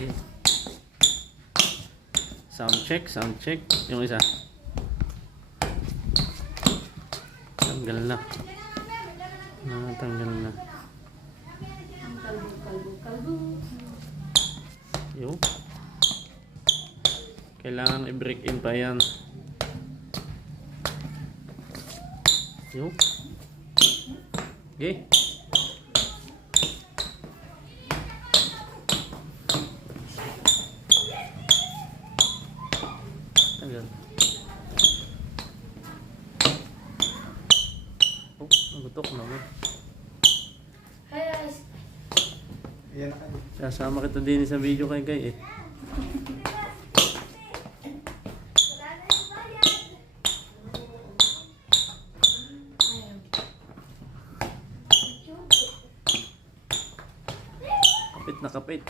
Okay. Sound check, sound check. Yung isa. Tanggal na. Tanggal na. Yung. Kailangan i-break in pa yan. Yung. Okay. Tanggal. Oh, nagutok naman. Hi guys. Sasama kita din sa video kay eh. Kapit na kapit.